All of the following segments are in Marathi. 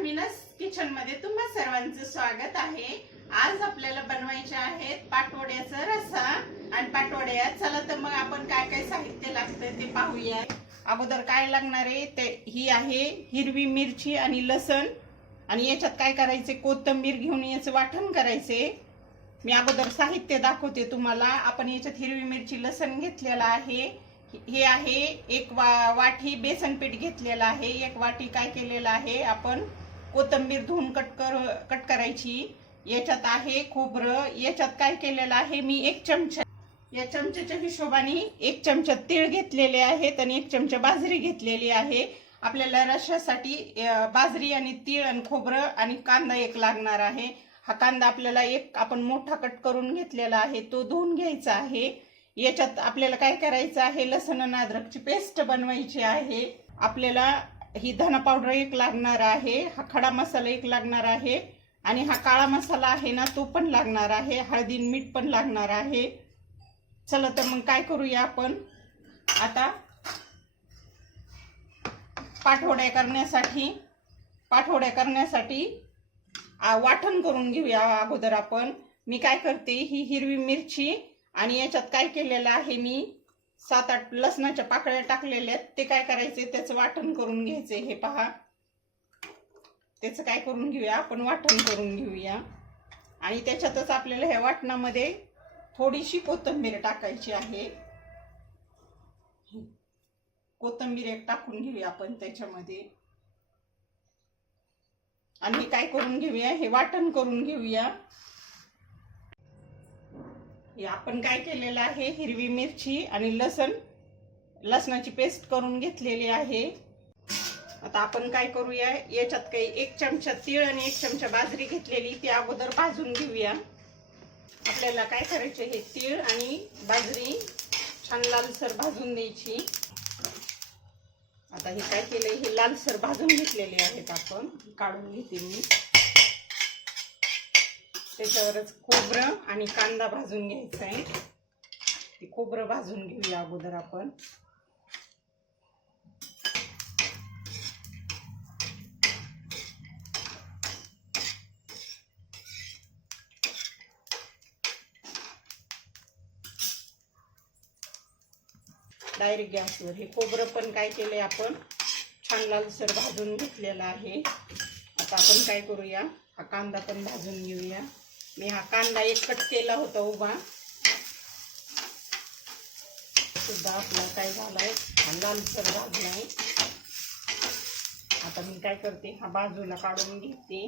शारमिनस किचनमध्ये तुम्हा सर्वांचं स्वागत आहे. आज आपल्याला बनवायचे आहेत पाटवड्याचा रसा आणि पाटवड्या चला तर मग आपण काय काय साहित्य लागतंय ते पाहूया. अगोदर काय लागणार आहे? ते ही आहे हिरवी मिरची आणि लसण. आणि याच्यात काय करायचे? कोथिंबीर घेऊन याचं वाटण करायचे. मी अगोदर साहित्य दाखवते तुम्हाला. आपण याच्यात हिरवी मिरची लसण घेतलेला आहे. हे आहे एक वा वाटी बेसन पीठ घेतलेलं आहे. एक वाटी काय केलेलं आहे? आपण कोथिंबीर धुवून कट कर कट करायची. याच्यात आहे खोबरं. याच्यात काय केलेलं आहे? मी एक चमचा या चमच्याच्या हिशोबाने एक चमचा तीळ घेतलेले आहेत आणि एक चमचा बाजरी घेतलेली आहे. आपल्याला रशासाठी बाजरी आणि तीळ आणि खोबरं आणि कांदा एक लागणार आहे. हा कांदा आपल्याला एक आपण मोठा कट करून घेतलेला आहे. तो धुवून घ्यायचा आहे. याच्यात आपल्याला काय करायचं आहे? लसण आणि अद्रकची पेस्ट बनवायची आहे. आपल्याला ही धना पावडर एक लागणार आहे हा खडा मसाला एक लागणार आहे आणि हा काळा मसाला आहे ना तो पण लागणार आहे हळदी मीठ पण लागणार आहे. चला तर मग काय करूया आपण? आता पाठवड्या करण्यासाठी पाठवड्या करण्यासाठी वाटण करून घेऊया अगोदर आपण. मी काय करते ही हिरवी मिरची आणि याच्यात काय केलेलं आहे मी? सात आठ लसणाच्या पाकळ्या टाकलेल्या आहेत. ते काय करायचे? त्याचं वाटण करून घ्यायचे. हे पहा. त्याचं काय करून घेऊया? आपण वाटण करून घेऊया. आणि त्याच्यातच आपल्याला ह्या वाटणामध्ये थोडीशी कोथिंबीर टाकायची आहे. कोथिंबीर एक टाकून घेऊया आपण त्याच्यामध्ये. आणि काय करून घेऊया? हे वाटण करून घेऊया. हे आपण काय केलेलं आहे? हिरवी मिरची आणि लसण. लसणाची पेस्ट करून घेतलेली आहे. आता आपण काय करूया? याच्यात काही एक चमचा तीळ आणि एक चमचा बाजरी घेतलेली. ती अगोदर भाजून घेऊया. आपल्याला काय करायचे हे? तीळ आणि बाजरी. छान लालसर भाजून द्यायची. आता हे काय केलंय? हे लालसर भाजून घेतलेले आहेत आपण. काढून घेते मी. त्याच्यावरच खोबरं आणि कांदा भाजून घ्यायचा आहे. ते खोबरं भाजून घेऊया अगोदर आपण. डायरेक्ट गॅसवर. हे खोबरं पण काय केलंय आपण? छान लालसर भाजून घेतलेलं आहे. आता आपण काय करूया? हा कांदा पण भाजून घेऊया. मी हा कांदा एक कट केला होता उभा. सुद्धा आपला काय झालाय? हा लालसर भाजलाय आता मी काय करते हा बाजूला काढून घेते.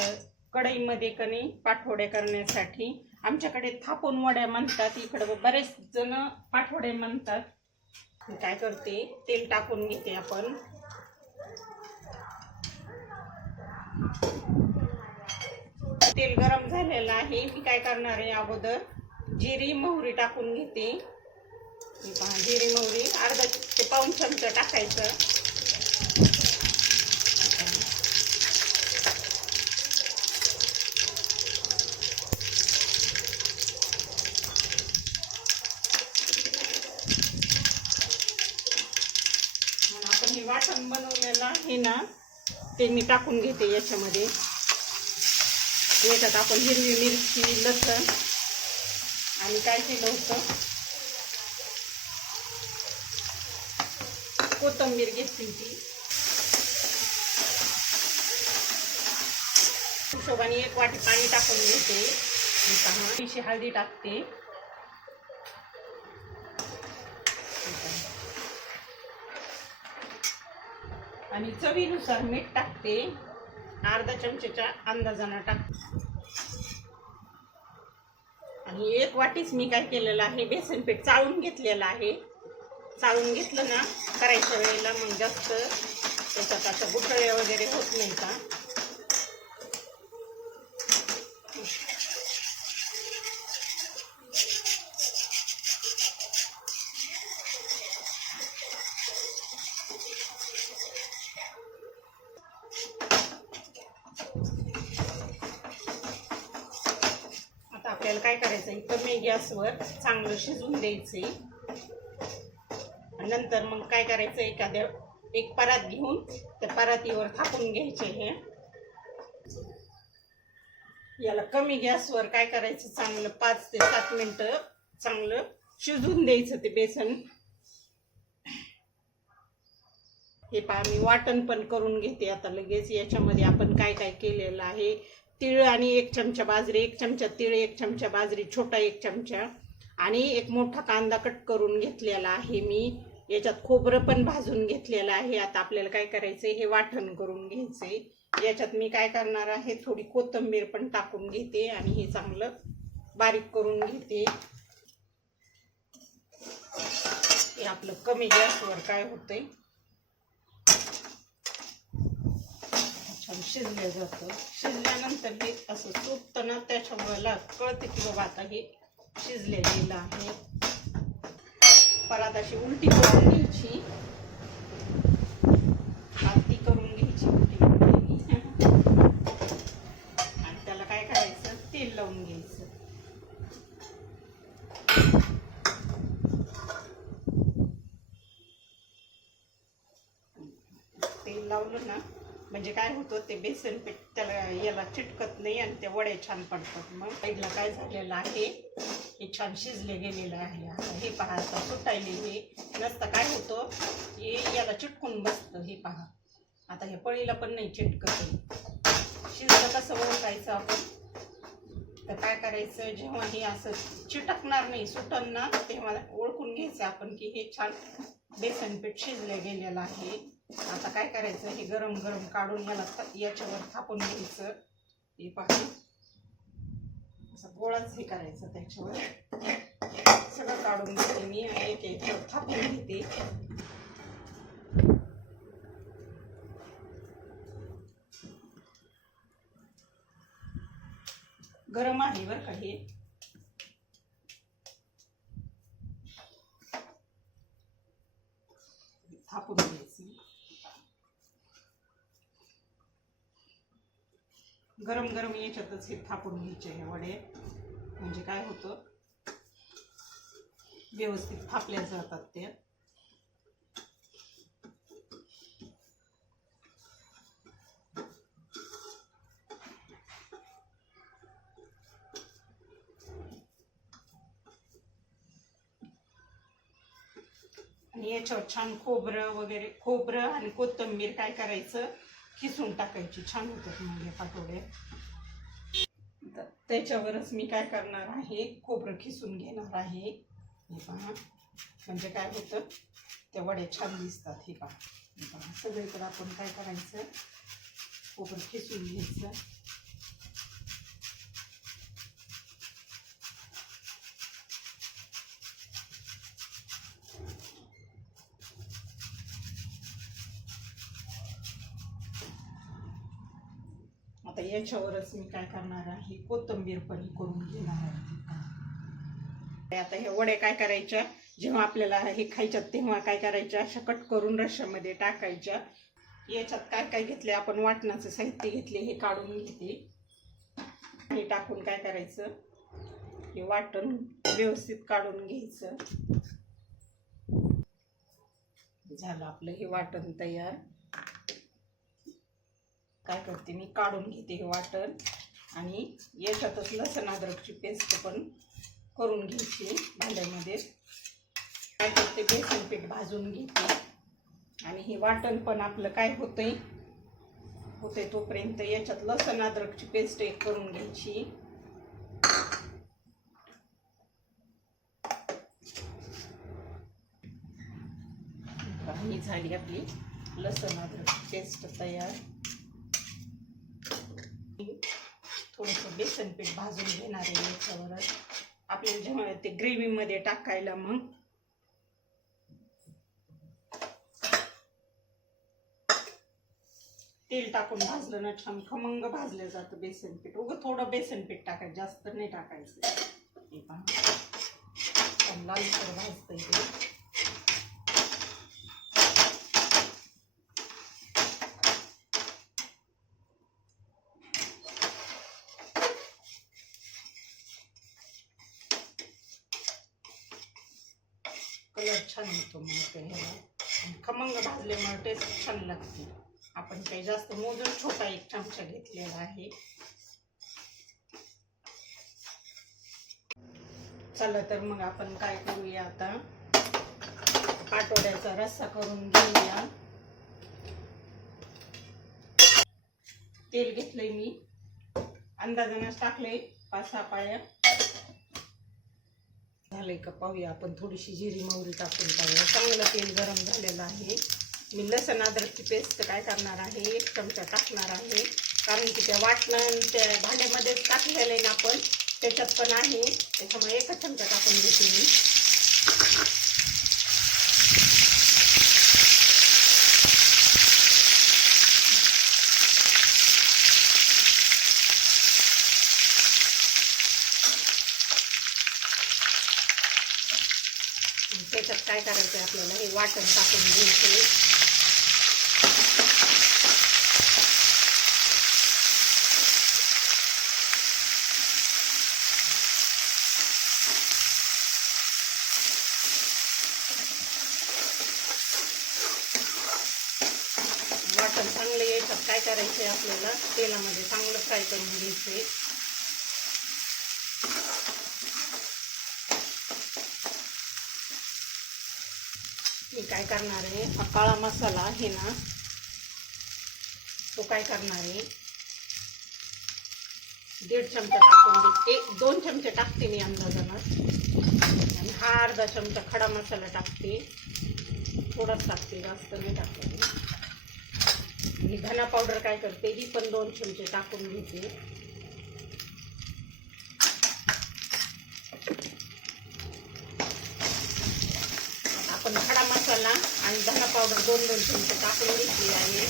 तर कढईमध्ये कणी पाठवड्या करण्यासाठी. आमच्याकडे थापून वड्या म्हणतात इकडं बरेच जण पाठवडे म्हणतात. मी काय करते तेल टाकून घेते आपण. तेल गरम झालेलं आहे. मी काय करणार आहे अगोदर जिरी मोहरी टाकून घेते. पहा जिरी मोहरी अर्धा ते पाऊन चमचा टाकायचं. आपण हे वाटण बनवलेलं आहे ना ते मी टाकून घेते याच्यामध्ये. याच्यात आपण हिरवी मिरची लसण आणि काय केलं होतं? कोथिंबीर घेतली ती हिशोबाने एक वाटी पाणी टाकून घेते. थोडीशी हळदी टाकते. आणि चवीनुसार मीठ टाकते. अर्धा चमचेच्या अंदाजानं टाक. आणि एक वाटीच मी काय केलेलं आहे बेसन पीठ चाळून घेतलेलं आहे. चाळून घेतलं ना करायच्या वेळेला मग जास्त त्याच्यात असं गुठळे वगैरे होत नाही का? आपल्याला काय करायचं आहे? कमी गॅसवर चांगलं शिजवून द्यायचंय नंतर मग काय करायचं एखाद्या एक परात घेऊन त्या परातीवर थापून घ्यायचे हे. याला कमी गॅसवर काय करायचं चांगलं पाच ते सात मिनटं चांगलं शिजून द्यायचं ते बेसन. हे पहा मी वाटण पण करून घेते आता लगेच. याच्यामध्ये आपण काय काय केलेलं आहे तीळ आणि एक चमचा बाजरी एक चमचा तीळ एक चमचा बाजरी छोटा एक चमचा. आणि एक मोठा कांदा कट करून घेतलेला आहे मी. याच्यात खोबरं पण भाजून घेतलेलं आहे. आता आपल्याला काय करायचं हे वाटण करून घ्यायचं याच्यात मी काय करणार आहे थोडी कोथिंबीर पण टाकून घेते आणि हे चांगलं बारीक करून घेते. हे आपलं कमी गॅसवर काय होतंय? छान शिजलं जातं. शिजल्यानंतर हे असं सुटतं ना त्याच्यामुळे कळते कळतं की बाबा आता हे शिजलेलं आहे. परत अशी उलटी करून घ्यायची. आरती करून घ्यायची उलटी आणि त्याला काय करायचं? तेल लावून घ्यायचं. तेल लावलं ना म्हणजे काय होतं ते बेसन पीठ त्याला याला चिटकत नाही आणि ते वडे छान पडतात. मग पहिला काय झालेलं आहे हे छान शिजले गेलेलं आहे. आता हे पहा आता सुटायले हे. नसतं काय होतं हे याला चिटकून बसतं हे पहा. आता हे पळीला पण नाही चिटकत शिजलं कसं ओळखायचं आपण? तर काय करायचं? जेव्हा हे असं चिटकणार नाही सुटन ना तेव्हा ओळखून घ्यायचं आपण की हे छान बेसन पीठ गेलेलं आहे. आता काय करायचं? हे गरम गरम काढून मला याच्यावर थापून घ्यायचं. हे पहा. असं गोळाच हे करायचं त्याच्यावर. सगळं काढून घेते मी. एक एक थापून घेते. गरम आहे बरं का हे. थापून घ्यायचं. गरम गरम याच्यातच हे थापून घ्यायचे हे वडे. म्हणजे काय होतं? व्यवस्थित थापल्या जातात ते. आणि याच्यावर छान खोबरं वगैरे खोबरं आणि कोथिंबीर काय करायचं खिसून टाकायची. छान होतात मग या पाटोडे तर त्याच्यावरच मी काय करणार आहे खोबरं खिसून घेणार आहे. हे पहा. म्हणजे काय होतं ते वडे छान दिसतात हे पहा. हे पहा. सगळीकडे आपण काय करायचं खोबरं खिसून घ्यायचं. आता याच्यावरच मी काय करणार आहे? कोथिंबीर पण करून घेणार आहे आता हे वडे काय करायच्या जेव्हा आपल्याला हे खायच्यात तेव्हा काय करायच्या अशा कट करून रश्यामध्ये टाकायच्या. याच्यात काय काय घेतले? आपण वाटणाचं साहित्य घेतले हे काढून घेते. हे टाकून काय करायचं? हे वाटण व्यवस्थित काढून घ्यायचं. झालं आपलं हे वाटण तयार. काय करते मी काढून घेते हे वाटण आणि याच्यातच लसण अद्रकची पेस्ट पण करून घ्यायची भांड्यामध्ये. काय करते बेसन पीठ भाजून घेते. आणि हे वाटण पण आपलं काय होतंय होते तोपर्यंत याच्यात लसण अद्रकची पेस्ट एक करून घ्यायची. ही झाली आपली लसण अद्रकची पेस्ट तयार. थोडंसं बेसन पीठ भाजून घेणार आहे याच्यावरच आपल्याला जेव्हा ते ग्रेव्हीमध्ये टाकायला मग. तेल टाकून भाजलं ना, छान खमंग भाजलं जातं बेसन पीठ. उगं थोडं बेसन पीठ टाकायचं, जास्त नाही टाकायचं. हे पहा. लालसर कलर छान होतो मग ह्याला खमंग भाजल्यामुळे टेस्ट छान लागते. आपण काही जास्त मोजून छोटा एक चमचा घेतलेला आहे. चला तर मग आपण काय करूया आता? पाटोड्याचा रस्सा करून घेऊया. तेल घेतलंय मी. अंदाजानं टाकले पाच सहा पाळ्या. झालंय का पाहूया. आपण थोडीशी जिरी मोहरी टाकून पाहूया. चांगलं तेल गरम झालेलं आहे. मी लसण अद्रकची पेस्ट काय करणार आहे? एक चमचा टाकणार आहे. कारण की त्या वाटणं त्या भांड्यामध्येच टाकलेलं आहे ना आपण त्याच्यात पण आहे. त्याच्यामुळे एकच चमचा टाकून घेते मी आणि त्याच्यात काय करायचं आहे आपल्याला हे वाटण टाकून घ्यायचं. वाटण चांगलं येतात काय करायचं आहे आपल्याला? तेलामध्ये चांगलं फ्राय करून घ्यायचं आहे काय करणार आहे? हा काळा मसाला हे ना तो काय करणार आहे? दीड चमचा टाकून एक दोन चमचे टाकते मी अंदाजानं. आणि हा अर्धा चमचा खडा मसाला टाकते. थोडाच टाकते जास्त नाही टाकते आणि धना पावडर काय करते ही पण दोन चमचे टाकून घेते. मसाला आणि धना पावडर दोन दोन चमचे टाकून घेतली आहे.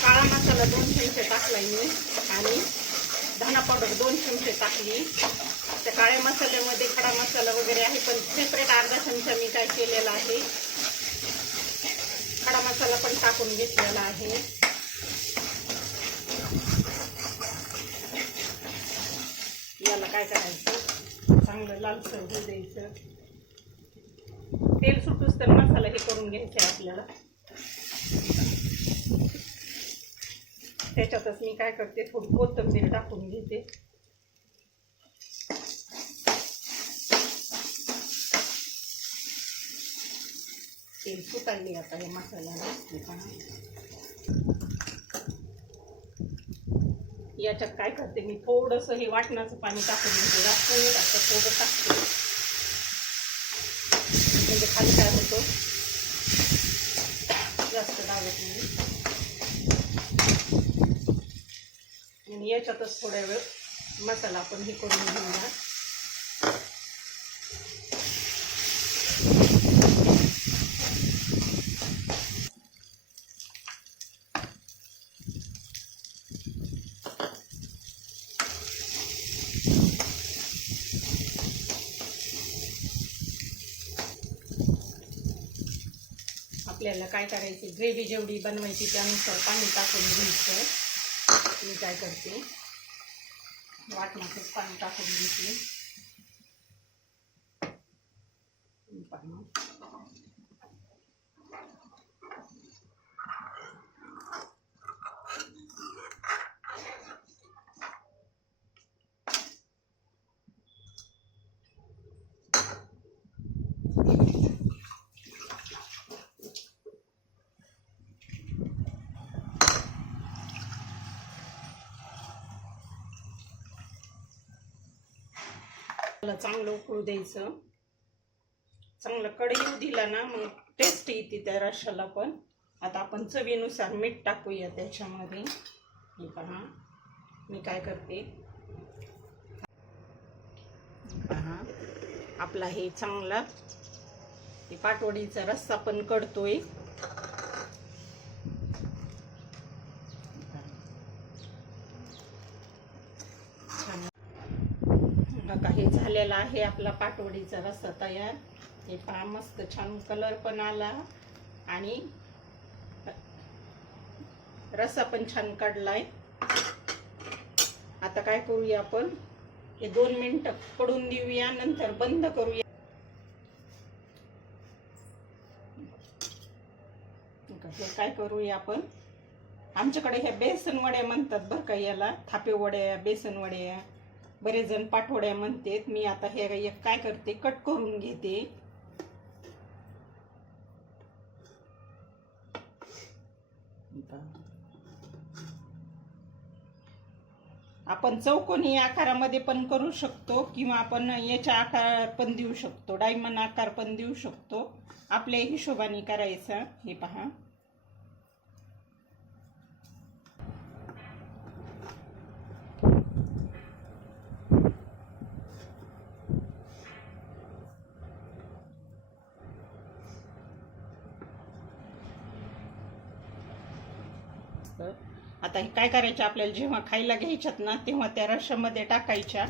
काळा मसाला दोन चमचे टाकला मी आणि धना पावडर दोन चमचे टाकली. त्या काळ्या मसाल्यामध्ये खडा मसाला वगैरे आहे पण सेपरेट अर्धा चमचा मी काय केलेला आहे. खडा मसाला पण टाकून घेतलेला आहे. याला काय करायचं? चांगलं लालसर होऊ द्यायचं. तेल सुटूस तर मसाला हे करून घ्यायचा आहे आपल्याला. त्याच्यातच मी काय करते थोडी कोथंबीर टाकून घेते. तेल सुटायले आता हे मसाल्याला याच्यात काय करते मी थोडंसं हे वाटणाचं पाणी टाकून घेते. जास्त वेळ टाकत थोडं टाकते. खाली काय होतो? जास्त लागत नाही. आणि याच्यातच थोड्या वेळ मसाला आपण हे करून घेऊया. आपल्याला काय करायची? ग्रेव्ही जेवढी बनवायची त्यानुसार पाणी टाकून घ्यायचं. मी काय करते? वाटणाचं पाणी टाकून घेतली पाणी त्याला चांगलं उकळू द्यायचं. चांगलं कढई येऊ दिला ना मग टेस्ट येते त्या रशाला पण. आता आपण चवीनुसार मीठ टाकूया त्याच्यामध्ये. हे पहा. मी काय करते? पहा. आपला हे चांगला पाटवडीचा रस्सा पण कडतोय छान बघा हे झालेला आहे आपला पाटवडीचा रस्सा तयार. हे पहा मस्त छान कलर पण आला. आणि रस्सा पण छान काढलाय. आता काय करूया आपण? हे दोन मिनिट पडून देऊया नंतर बंद करूया. काय करूया आपण? आमच्याकडे ह्या बेसन वड्या म्हणतात बरं का याला थापे वड्या बेसन वड्या. बरेच जण पाठवड्या म्हणतात मी आता हे एक काय करते कट करून घेते. आपण चौकोनी आकारामध्ये पण करू शकतो किंवा आपण याच्या आकार पण देऊ शकतो डायमंड आकार पण देऊ शकतो. आपल्या हिशोबाने करायचा हे पहा. आता हे काय करायचं आपल्याला? जेव्हा खायला घ्यायच्यात ना तेव्हा त्या रशामध्ये टाकायच्या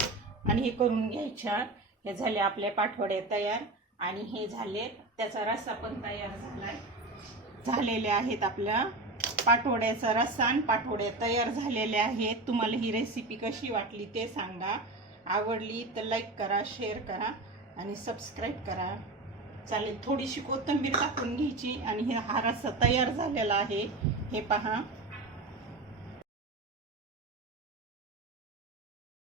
आणि हे करून घ्यायच्या. हे झाले आपले पाठवडे तयार आणि हे झाले त्याचा रस्सा पण तयार झाला झालेले आहेत आपल्या पाठवड्याचा रस्सा आणि पाठवडे तयार झालेले आहेत. तुम्हाला ही रेसिपी कशी वाटली ते सांगा. आवडली तर लाईक करा शेअर करा आणि सबस्क्राईब करा. चालेल थोडीशी कोथिंबीर टाकून घ्यायची आणि हे हा रस्सा तयार झालेला आहे. हे पहा.